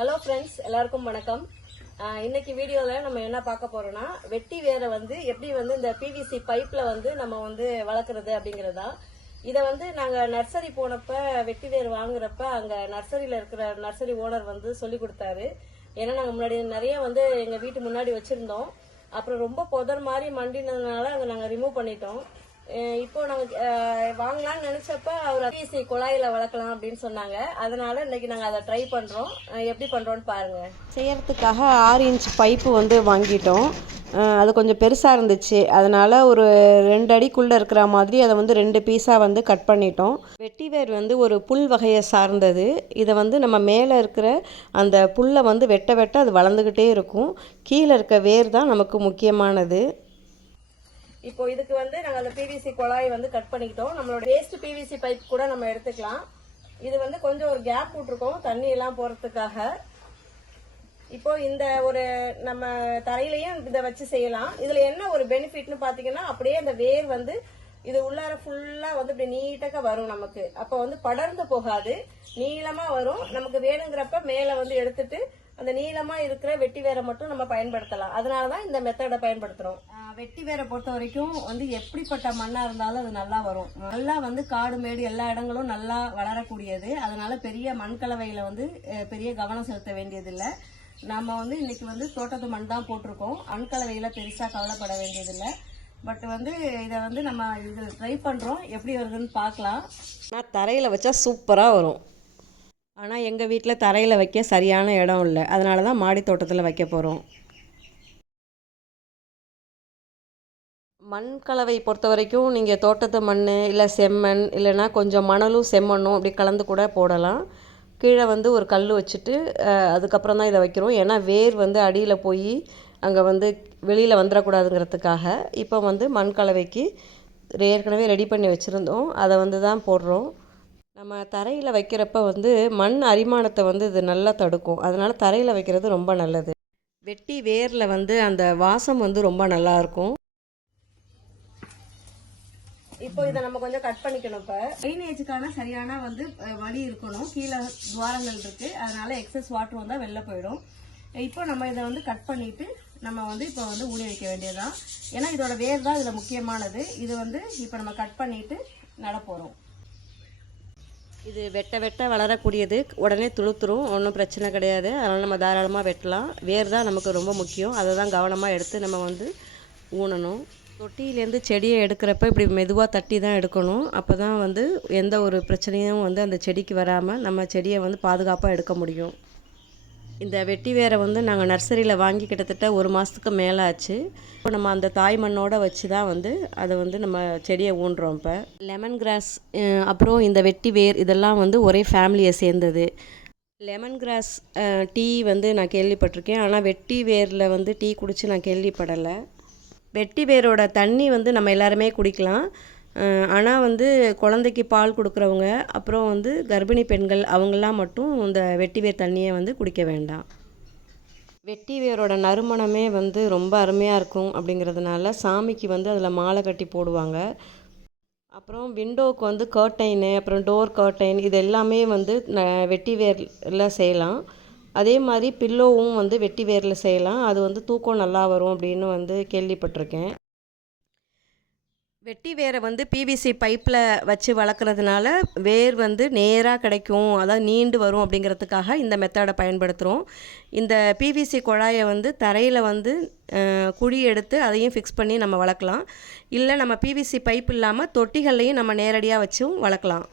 Hello friends எல்லாருக்கும் வணக்கம். இன்னைக்கு வீடியோவில் நம்ம என்ன பார்க்க போறோம்னா வெட்டி வேரை வந்து எப்படி வந்து இந்த பிவிசி பைப்பில் வந்து நம்ம வந்து வளர்க்குறது அப்படிங்கிறதா. இதை வந்து நாங்கள் நர்சரி போனப்ப வெட்டி வேர் வாங்குறப்ப அங்கே நர்சரியில் இருக்கிற நர்சரி ஓனர் வந்து சொல்லி கொடுத்தாரு. ஏன்னா நாங்கள் முன்னாடி நிறைய வந்து எங்கள் வீட்டு முன்னாடி வச்சுருந்தோம். அப்புறம் ரொம்ப புதர் மாதிரி மண்டினதுனால அதை நாங்கள் ரிமூவ் பண்ணிட்டோம். இப்போ நாங்கள் வாங்கலாம்னு நினைச்சப்ப அவர் பிஎஸ்சி குழாயில வளர்க்கலாம் அப்படின்னு சொன்னாங்க. அதனால இன்னைக்கு நாங்கள் அதை ட்ரை பண்றோம். எப்படி பண்றோம்னு பாருங்க. செய்யறதுக்காக ஆறு இன்ச் பைப்பு வந்து வாங்கிட்டோம். அது கொஞ்சம் பெருசாக இருந்துச்சு. அதனால் ஒரு ரெண்டு அடிக்குள்ளே இருக்கிற மாதிரி அதை வந்து ரெண்டு பீஸாக வந்து கட் பண்ணிட்டோம். வெட்டிவேர் வந்து ஒரு புல் வகையை சார்ந்தது. இதை வந்து நம்ம மேலே இருக்கிற அந்த புல்லை வந்து வெட்ட வெட்ட அது வளர்ந்துக்கிட்டே இருக்கும். கீழே இருக்க வேர் தான் நமக்கு முக்கியமானது. இப்போ இதுக்கு வந்து நாங்கள் அந்த பிவிசி குழாய் வந்து கட் பண்ணிக்கிட்டோம். நம்மளோட வேஸ்ட் பிவிசி பைப் கூட நம்ம எடுத்துக்கலாம். இது வந்து கொஞ்சம் ஒரு கேப் விட்டுருக்கோம் தண்ணி எல்லாம் போகிறதுக்காக இப்போ இந்த ஒரு நம்ம தரையிலையும் இதை வச்சு செய்யலாம். இதில் என்ன ஒரு பெனிஃபிட்னு பார்த்தீங்கன்னா அப்படியே அந்த வேர் வந்து இது உள்ளார ஃபுல்லா வந்து இப்படி நீட்டாக வரும் நமக்கு. அப்போ வந்து படர்ந்து போகாது. நீளமா வரும். நமக்கு வேணுங்கிறப்ப மேல வந்து எடுத்துட்டு அந்த நீளமா இருக்கிற வெட்டி வேரை மட்டும் நம்ம பயன்படுத்தலாம். அதனாலதான் இந்த மெத்தடை பயன்படுத்துறோம். வெட்டி வேரை பொறுத்த வரைக்கும் வந்து எப்படிப்பட்ட மண்ணா இருந்தாலும் அது நல்லா வரும். நல்லா வந்து காடு மேடு எல்லா இடங்களும் நல்லா வளரக்கூடியது. அதனால பெரிய மண் கலவையில வந்து பெரிய கவனம் செலுத்த வேண்டியதில்லை. நம்ம வந்து இன்னைக்கு வந்து தோட்டத்து மண் தான் போட்டிருக்கோம். அண்கலவையில பெருசா கவலைப்பட வேண்டியதில்லை. பட் வந்து இதை வந்து நம்ம இது ட்ரை பண்றோம். எப்படி வருதுன்னு பார்க்கலாம். ஆனால் தரையில் வச்சா சூப்பராக வரும். ஆனால் எங்கள் வீட்டில் தரையில் வைக்க சரியான இடம் இல்லை. அதனால தான் மாடி தோட்டத்தில் வைக்க போகிறோம் மண் கலவை பொறுத்த வரைக்கும் நீங்கள் தோட்டத்து மண் இல்லை செம்மண் இல்லைன்னா கொஞ்சம் மணலும் செம்மண்ணும் அப்படி கலந்து கூட போடலாம். கீழே வந்து ஒரு கல் வச்சுட்டு அதுக்கப்புறம் தான் இதை வைக்கிறோம். ஏன்னா வேர் வந்து அடியில் போய் அங்கே வந்து வெளியில் வந்துடக்கூடாதுங்கிறதுக்காக இப்போ வந்து மண் கலவைக்கு ஏற்கனவே ரெடி பண்ணி வச்சுருந்தோம். அதை வந்து தான் போடுறோம். நம்ம தரையில் வைக்கிறப்ப வந்து மண் அரிமானத்தை வந்து இது நல்லா தடுக்கும். அதனால் தரையில் வைக்கிறது ரொம்ப நல்லது. வெட்டி வேரில் வந்து அந்த வாசம் வந்து ரொம்ப நல்லாயிருக்கும் இப்போ இதை நம்ம கொஞ்சம் கட் பண்ணிக்கணும் இப்போ. ட்ரைனேஜுக்கான சரியான வந்து வழி இருக்கணும். கீழே துவாரங்கள் இருக்குது அதனால் எக்ஸஸ் வாட்டர் வந்தால் வெளில போயிடும். இப்போ நம்ம இதை வந்து கட் பண்ணிவிட்டு நம்ம வந்து இப்போ வந்து ஊடி வைக்க வேண்டியதுதான். ஏன்னா இதோட வேர் தான் இதில் முக்கியமானது. இது வந்து இப்போ நம்ம கட் பண்ணிவிட்டு நட போகிறோம் இது வெட்ட வெட்ட வளரக்கூடியது. உடனே துளுத்துரும். ஒன்றும் பிரச்சனை கிடையாது. அதனால் நம்ம தாராளமாக வெட்டலாம். வேர் தான் நமக்கு ரொம்ப முக்கியம். அதை தான் கவனமாக எடுத்து நம்ம வந்து ஊனணும். தொட்டியிலேருந்து செடியை எடுக்கிறப்ப இப்படி மெதுவாக தட்டி தான் எடுக்கணும். அப்போ தான் வந்து எந்த ஒரு பிரச்சனையும் வந்து அந்த செடிக்கு வராமல் நம்ம செடியை வந்து பாதுகாப்பாக எடுக்க முடியும். இந்த வெட்டி வேரை வந்து நாங்கள் நர்சரியில் வாங்கி கிட்டத்தட்ட ஒரு மாதத்துக்கு மேலே ஆச்சு. இப்போ நம்ம அந்த தாய் மண்ணோடு வச்சு தான் வந்து அதை வந்து நம்ம செடியை ஊன்றோம் இப்போ. லெமன் கிராஸ் அப்புறம் இந்த வெட்டி வேர் இதெல்லாம் வந்து ஒரே ஃபேமிலியை சேர்ந்தது. லெமன் கிராஸ் டீ வந்து நான் கேள்விப்பட்டிருக்கேன். ஆனால் வெட்டி வேரில் வந்து டீ குடித்து நான் கேள்விப்படலை. வெட்டி வேரோட தண்ணி வந்து நம்ம எல்லாருமே குடிக்கலாம். ஆனால் வந்து குழந்தைக்கு பால் கொடுக்குறவங்க அப்புறம் வந்து கர்ப்பிணி பெண்கள் அவங்கெல்லாம் மட்டும் இந்த வெட்டிவேர் தண்ணியை வந்து குடிக்க வேண்டாம். வெட்டி வேரோட நறுமணமே வந்து ரொம்ப அருமையாக இருக்கும் அப்படிங்கிறதுனால சாமிக்கு வந்து அதில் மாலை கட்டி போடுவாங்க. அப்புறம் விண்டோவுக்கு வந்து கர்டைனு அப்புறம் டோர் கர்டைன் இது எல்லாமே வந்து ந- வெட்டி வேரில் செய்யலாம். அதே மாதிரி பில்லோவும் வந்து வெட்டி வேரில் செய்யலாம். அது வந்து தூக்கம் நல்லா வரும் அப்படின்னு வந்து கேள்விப்பட்டிருக்கேன். வெட்டி வேரை வந்து பிவிசி பைப்பில் வச்சு வளர்க்குறதுனால வேர் வந்து நேராக கிடைக்கும். அதாவது நீண்டு வரும் அப்படிங்கிறதுக்காக இந்த மெத்தடை பயன்படுத்துகிறோம் இந்த பிவிசி குழாயை வந்து தரையில் வந்து குழி எடுத்து அதையும் ஃபிக்ஸ் பண்ணி நம்ம வளர்க்கலாம். இல்லை நம்ம பிவிசி பைப் இல்லாமல் தொட்டிகள்லையும் நம்ம நேரடியாக வச்சும் வளர்க்கலாம்.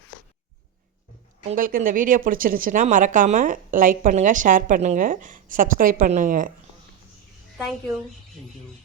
உங்களுக்கு இந்த வீடியோ பிடிச்சிருந்துச்சுன்னா மறக்காமல் லைக் பண்ணுங்கள் ஷேர் பண்ணுங்கள் சப்ஸ்கிரைப் பண்ணுங்கள் தேங்க்யூ Thank.